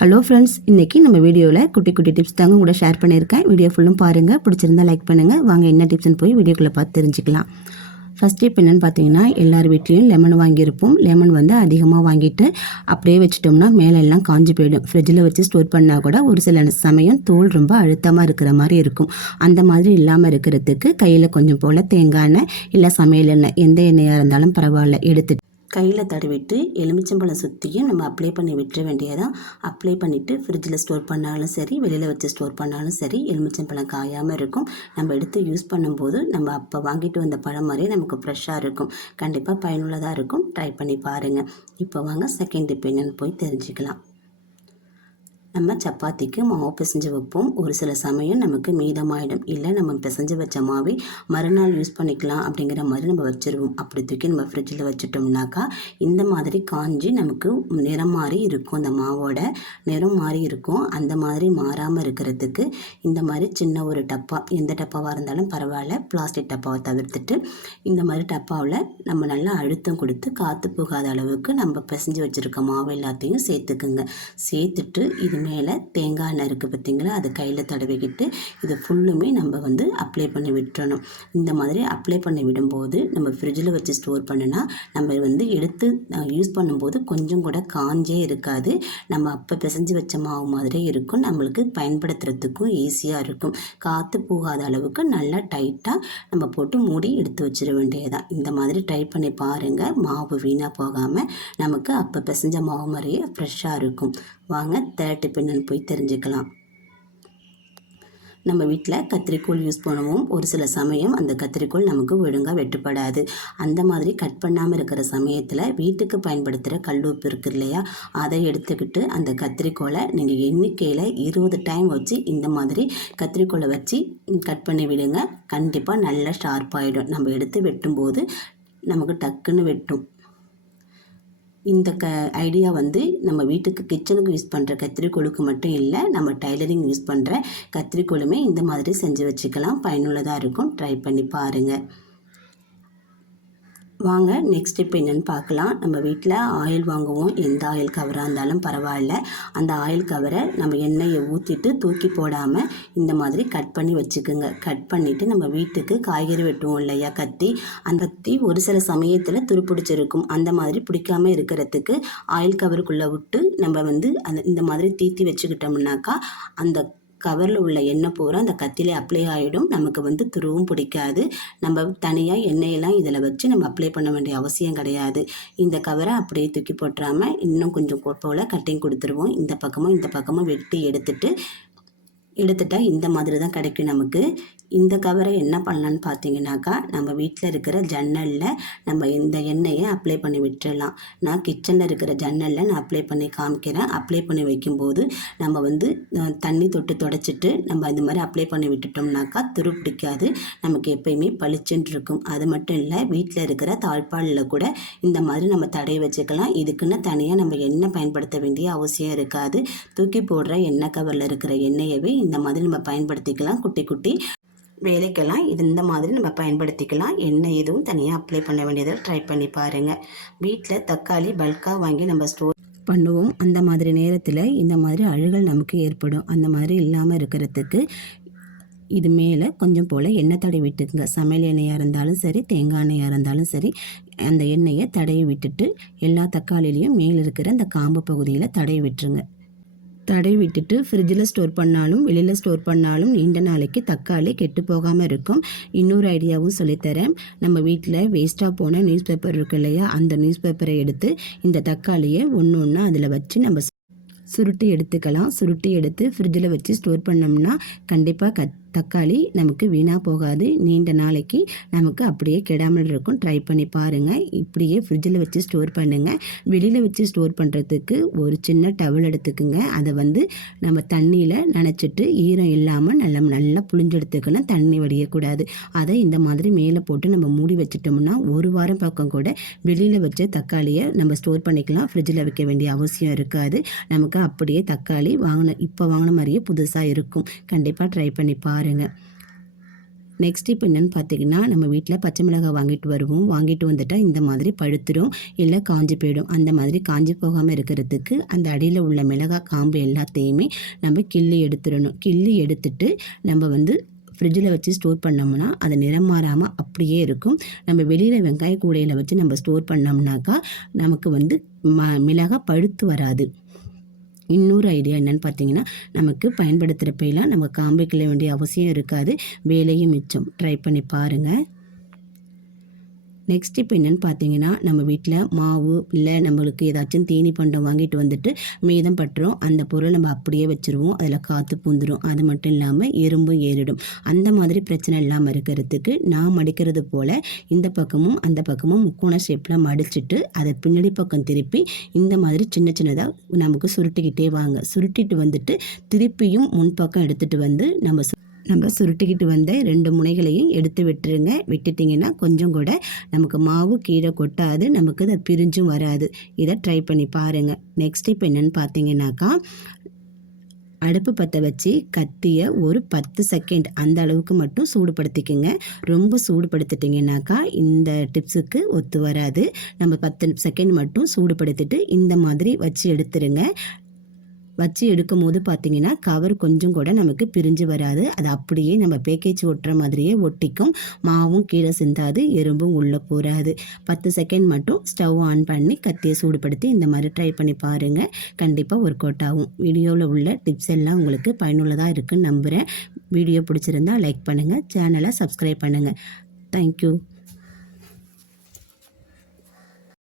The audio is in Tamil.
ஹலோ ஃப்ரெண்ட்ஸ், இன்றைக்கி நம்ம வீடியோவில் குட்டி குட்டி டிப்ஸ் தாங்க கூட ஷேர் பண்ணியிருக்கேன். வீடியோ ஃபுல்லும் பாருங்கள். பிடிச்சிருந்தா லைக் பண்ணுங்கள். வாங்க என்ன டிப்ஸ்னு போய் வீடியோக்குள்ளே பார்த்து தெரிஞ்சுக்கலாம். ஃபஸ்ட் டிப் என்னென்னு பார்த்தீங்கன்னா, எல்லார் வீட்லேயும் லெமன் வாங்கியிருப்போம். லெமன் அதிகமாக வாங்கிட்டு அப்படியே வச்சிட்டோம்னா மேலே எல்லாம் காஞ்சி போயிடும். ஃப்ரிட்ஜில் வச்சு ஸ்டோர் பண்ணால் கூட ஒரு சில சமயம் தோல் ரொம்ப அழுத்தமாக இருக்கிற மாதிரி இருக்கும். அந்த மாதிரி இல்லாமல் இருக்கிறதுக்கு கையில் கொஞ்சம் போல் தேங்காய் எண்ணெய் இல்லை சமையல் எண்ணெய் எந்த எண்ணெயாக இருந்தாலும் பரவாயில்ல எடுத்துட்டு கையில் தடவிட்டு எலுமிச்சம்பழம் சுற்றியும் நம்ம அப்ளை பண்ணி விட்டுற வேண்டியதான். அப்ளை பண்ணிவிட்டு ஃப்ரிட்ஜில் ஸ்டோர் பண்ணாலும் சரி, வெளியில் வச்சு ஸ்டோர் பண்ணாலும் சரி, எலுமிச்சம்பழம் காயாமல் இருக்கும். நம்ம எடுத்து யூஸ் பண்ணும்போது நம்ம அப்போ வாங்கிட்டு வந்த பழம் மாதிரியே நமக்கு ஃப்ரெஷ்ஷாக இருக்கும். கண்டிப்பாக பயனுள்ளதாக இருக்கும். ட்ரை பண்ணி பாருங்கள். இப்போ வாங்க செகண்ட் டிப் என்னன்னு போய் தெரிஞ்சுக்கலாம். நம்ம சப்பாத்திக்கு மாவு பிசைஞ்சு வைப்போம். ஒரு சில சமயம் நமக்கு மீதமாயிடும். இல்லை நம்ம பிசைஞ்சு வச்ச மாவை மறுநாள் யூஸ் பண்ணிக்கலாம் அப்படிங்கிற மாதிரி நம்ம வச்சுருவோம். அப்படி தூக்கி நம்ம ஃப்ரிட்ஜில் வச்சுட்டோம்னாக்கா இந்த மாதிரி காஞ்சி நமக்கு நிறம் மாறி இருக்கும். அந்த மாவோட நிறம் மாறி இருக்கும். அந்த மாதிரி மாறாமல் இருக்கிறதுக்கு இந்த மாதிரி சின்ன ஒரு டப்பா, எந்த டப்பாவாக இருந்தாலும் பரவாயில்ல, பிளாஸ்டிக் டப்பாவை தவிர்த்துட்டு இந்த மாதிரி டப்பாவில் நம்ம நல்லா அழுத்தம் கொடுத்து காற்று போகாத அளவுக்கு நம்ம பிசைஞ்சு வச்சுருக்க மாவு எல்லாத்தையும் சேர்த்துக்குங்க. சேர்த்துட்டு இது மேலே தேங்காய் எண்ணெய் இருக்குது பார்த்திங்களா, அது கையில் தடவிக்கிட்டு இது ஃபுல்லுமே நம்ம அப்ளை பண்ணி விட்டுறணும். இந்த மாதிரி அப்ளை பண்ணி விடும்போது நம்ம ஃப்ரிட்ஜில் வச்சு ஸ்டோர் பண்ணினா நம்ம எடுத்து யூஸ் பண்ணும்போது கொஞ்சம் கூட காஞ்சே இருக்காது. நம்ம அப்போ பிசைஞ்சு வச்ச மாவு மாதிரியே இருக்கும். நம்மளுக்கு பயன்படுத்துறதுக்கும் ஈஸியாக இருக்கும். காற்று போகாத அளவுக்கு நல்லா டைட்டாக நம்ம போட்டு மூடி எடுத்து வச்சிட வேண்டியதான். இந்த மாதிரி ட்ரை பண்ணி பாருங்கள். மாவு வீணாக போகாமல் நமக்கு அப்போ பிசைஞ்ச மாவு மாதிரியே ஃப்ரெஷ்ஷாக இருக்கும். வாங்க தேர்ட் டிப் என்னன்னு போய் தெரிஞ்சுக்கலாம். நம்ம வீட்டில் கத்திரிக்கோல் யூஸ் பண்ணுவோம். ஒரு சில சமயம் அந்த கத்திரிக்கோல் நமக்கு ஒழுங்காக வெட்டுப்படாது. அந்த மாதிரி கட் பண்ணாமல் இருக்கிற சமயத்தில் வீட்டுக்கு பயன்படுத்துகிற கல்லுப்பு இருக்குது இல்லையா, அதை எடுத்துக்கிட்டு அந்த கத்திரிக்கோலை நீங்கள் எண்ணிக்கையில் 20 டைம் வச்சு இந்த மாதிரி கத்திரிக்கோலை வச்சு கட் பண்ணி விடுங்க. கண்டிப்பாக நல்லா ஷார்ப்பாகிடும். நம்ம எடுத்து வெட்டும்போது நமக்கு டக்குன்னு வெட்டும். இந்த ஐடியா நம்ம வீட்டுக்கு கிச்சனுக்கு யூஸ் பண்ணுற கத்திரிக்கோலுக்கு மட்டும் இல்லை, நம்ம டைலரிங் யூஸ் பண்ணுற கத்திரிக்கோலுமே இந்த மாதிரி செஞ்சு வச்சுக்கலாம். பயனுள்ளதாக இருக்கும். ட்ரை பண்ணி பாருங்கள். வாங்க நெக்ஸ்ட் ஸ்டெப் என்னென்னு பார்க்கலாம். நம்ம வீட்டில் ஆயில் வாங்குவோம். எந்த ஆயில் கவராக இருந்தாலும் பரவாயில்ல. அந்த ஆயில் கவரை நம்ம எண்ணெயை ஊற்றிட்டு தூக்கி போடாமல் இந்த மாதிரி கட் பண்ணி வச்சுக்கோங்க. கட் பண்ணிவிட்டு நம்ம வீட்டுக்கு காய்கறி வெட்டுவோம் இல்லையா, கத்தி, அந்த கத்தி ஒரு சில சமயத்தில் துருப்பிடிச்சிருக்கும். அந்த மாதிரி பிடிக்காமல் இருக்கிறதுக்கு ஆயில் கவருக்குள்ளே விட்டு நம்ம இந்த மாதிரி தீத்தி வச்சுக்கிட்டோம்னாக்கா அந்த கவரில் உள்ள எண்ணெய் பூரா அந்த கத்திலே அப்ளை ஆகிடும். நமக்கு துருவும் பிடிக்காது. நம்ம தனியாக எண்ணெயெல்லாம் இதில் வச்சு நம்ம அப்ளை பண்ண வேண்டிய அவசியம் கிடையாது. இந்த கவரை அப்படியே தூக்கி போட்டுறாமல் இன்னும் கொஞ்சம் போல் கட்டிங் கொடுத்துருவோம். இந்த பக்கமும் வெட்டி எடுத்துட்டா இந்த மாதிரி தான் கிடைக்கும் நமக்கு. இந்த கவரை என்ன பண்ணலான்னு பார்த்தீங்கன்னாக்கா, நம்ம வீட்டில் இருக்கிற ஜன்னலில் நம்ம இந்த எண்ணெயை அப்ளை பண்ணி விட்டுடலாம். நான் கிச்சனில் இருக்கிற ஜன்னலில் நான் அப்ளை பண்ணி காமிக்கிறேன். அப்ளை பண்ணி வைக்கும்போது நம்ம தண்ணி தொட்டு தொடச்சிட்டு நம்ம இந்த மாதிரி அப்ளை பண்ணி விட்டுட்டோம்னாக்கா துரு பிடிக்காது. நமக்கு எப்பயுமே பளிச்சுன்னு இருக்கும். அது மட்டும் இல்லை, வீட்டில் இருக்கிற தாழ்பாலில் கூட இந்த மாதிரி நம்ம தடவி வச்சுக்கலாம். இதுக்குன்னு தனியாக நம்ம எண்ணெய் பயன்படுத்த வேண்டிய அவசியம் இருக்காது. தூக்கி போடுற எண்ணெய் கவரில் இருக்கிற எண்ணெயவே இந்த மாதிரி நம்ம பயன்படுத்திக்கலாம். குட்டி குட்டி வேலைக்கெல்லாம் இந்த மாதிரி நம்ம பயன்படுத்திக்கலாம். எண்ணெய் எதுவும் தனியாக அப்ளை பண்ண வேண்டியதை ட்ரை பண்ணி பாருங்கள். வீட்டில் தக்காளி பல்காக வாங்கி நம்ம ஸ்டோர் பண்ணுவோம். அந்த மாதிரி நேரத்தில் இந்த மாதிரி அழுகல் நமக்கு ஏற்படும். அந்த மாதிரி இல்லாமல் இருக்கிறதுக்கு இது மேலே கொஞ்சம் போல் எண்ணெய் தடவி விட்டுக்குங்க. சமையல் எண்ணெயாக இருந்தாலும் சரி, தேங்காய் எண்ணெயாக இருந்தாலும் சரி, அந்த எண்ணெயை தடவி விட்டுட்டு எல்லா தக்காளிலையும் மேலே இருக்கிற அந்த காம்பு பகுதியில் தடவி விட்டுருங்க. தடவி விட்டுட்டு ஃப்ரிட்ஜில் ஸ்டோர் பண்ணாலும் வெளியில் ஸ்டோர் பண்ணாலும் நீண்ட நாளைக்கு தக்காளி கெட்டு போகாமல் இருக்கும். இன்னொரு ஐடியாவும் சொல்லித்தரேன். நம்ம வீட்டில் வேஸ்ட்டாக போன நியூஸ் பேப்பர் இருக்கு இல்லையா, அந்த நியூஸ் பேப்பரை எடுத்து இந்த தக்காளியை ஒன்று ஒன்றா அதில் வச்சு நம்ம சுருட்டி எடுத்துக்கலாம். சுருட்டி எடுத்து ஃப்ரிட்ஜில் வச்சு ஸ்டோர் பண்ணோம்னா கண்டிப்பாக தக்காளி நமக்கு வீணாக போகாது. நீண்ட நாளைக்கு நமக்கு அப்படியே கெடாமல் இருக்கும். ட்ரை பண்ணி பாருங்கள். இப்படியே ஃப்ரிட்ஜில் வச்சு ஸ்டோர் பண்ணுங்கள். வெளியில் வச்சு ஸ்டோர் பண்ணுறதுக்கு ஒரு சின்ன டவல் எடுத்துக்குங்க. அதை நம்ம தண்ணியில் நனைச்சிட்டு ஈரம் இல்லாமல் நல்லா புழிஞ்செடுத்துக்கணும். தண்ணி வடியக்கூடாது. அதை இந்த மாதிரி மேலே போட்டு நம்ம மூடி வச்சிட்டோம்னா ஒரு வாரம் பக்கம் கூட வெளியில் வச்ச தக்காளியை நம்ம ஸ்டோர் பண்ணிக்கலாம். ஃப்ரிட்ஜில் வைக்க வேண்டிய அவசியம் இருக்காது. நமக்கு அப்படியே தக்காளி இப்போ வாங்கின மாதிரியே புதுசாக இருக்கும். கண்டிப்பாக ட்ரை பண்ணி பாருங்கள். நெக்ஸ்ட் இப்போ என்னென்னு பார்த்தீங்கன்னா, நம்ம வீட்டில் பச்சை மிளகாய் வாங்கிட்டு வருவோம். வாங்கிட்டு வந்துட்டால் இந்த மாதிரி பழுத்துரும், இல்லை காஞ்சி போயிடும். அந்த மாதிரி காஞ்சி போகாமல் இருக்கிறதுக்கு அந்த அடியில் உள்ள மிளகாய் காம்பு எல்லாத்தையுமே நம்ம கிள்ளி எடுத்துடணும். கிள்ளி எடுத்துட்டு நம்ம ஃப்ரிட்ஜில் வச்சு ஸ்டோர் பண்ணோம்னா அது நிறம் மாறாமல் அப்படியே இருக்கும். நம்ம வெளியில் வெங்காய கூடையில் வச்சு நம்ம ஸ்டோர் பண்ணோம்னாக்கா நமக்கு மிளகாய் பழுத்து வராது. இன்னொரு ஐடியா என்னென்னு பார்த்தீங்கன்னா, நமக்கு பயன்படுத்துகிறப்பெல்லாம் நம்ம காம்பு கிள்ள வேண்டிய அவசியம் இருக்காது, வேலையும் மிச்சம். ட்ரை பண்ணி பாருங்கள். நெக்ஸ்ட் இப்போ என்னென்னு பார்த்தீங்கன்னா, நம்ம வீட்டில் மாவு இல்லை நம்மளுக்கு ஏதாச்சும் தீனி பண்டம் வாங்கிட்டு வந்துட்டு மீதம் பட்டுரும். அந்த பொருள் நம்ம அப்படியே வச்சுருவோம், அதில் காற்று பூந்துடும். அது மட்டும் இல்லாமல் எறும்பும் ஏறிடும். அந்த மாதிரி பிரச்சனை இல்லாமல் இருக்கிறதுக்கு நான் மடிக்கிறது போல் இந்த பக்கமும் அந்த பக்கமும் முக்கோண ஷேப்பில் மடிச்சுட்டு அதை பின்னாடி பக்கம் திருப்பி இந்த மாதிரி சின்ன சின்னதாக நமக்கு சுருட்டிக்கிட்டே வாங்க. சுருட்டிட்டு திருப்பியும் முன்பக்கம் எடுத்துகிட்டு நம்ம சுருட்டிக்கிட்டு வந்த 2 முனைகளையும் எடுத்து விட்டுருங்க. விட்டுட்டிங்கன்னா கொஞ்சம் கூட நமக்கு மாவு கீழே கொட்டாது, நமக்கு அதை பிரிஞ்சும் வராது. இதை ட்ரை பண்ணி பாருங்கள். நெக்ஸ்ட் இப்போ என்னென்னு பார்த்தீங்கன்னாக்கா, அடுப்பு பற்ற வச்சு கத்தியை ஒரு 10 செகண்ட் அந்த அளவுக்கு மட்டும் சூடுபடுத்திக்கோங்க. ரொம்ப சூடுபடுத்திட்டிங்கனாக்கா இந்த டிப்ஸுக்கு ஒத்து வராது. நம்ம 10 செகண்ட் மட்டும் சூடுபடுத்திட்டு இந்த மாதிரி வச்சு எடுத்துருங்க. வச்சு எடுக்கும் போது பார்த்திங்கன்னா கவர் கொஞ்சம் கூட நமக்கு பிரிஞ்சு வராது. அது அப்படியே நம்ம பேக்கேஜ் ஒட்டுற மாதிரியே ஒட்டிக்கும். மாவும் கீழே சிந்தாது, எறும்பும் உள்ளே போகாது. 10 செகண்ட் மட்டும் ஸ்டவ் ஆன் பண்ணி கத்தியை சூடுபடுத்தி இந்த மாதிரி ட்ரை பண்ணி பாருங்கள். கண்டிப்பாக ஒர்க் அவுட் ஆகும். வீடியோவில் உள்ள டிப்ஸ் எல்லாம் உங்களுக்கு பயனுள்ளதாக இருக்குன்னு நம்புகிறேன். வீடியோ பிடிச்சிருந்தா லைக் பண்ணுங்கள், சேனலை சப்ஸ்கிரைப் பண்ணுங்கள். தேங்க்யூ.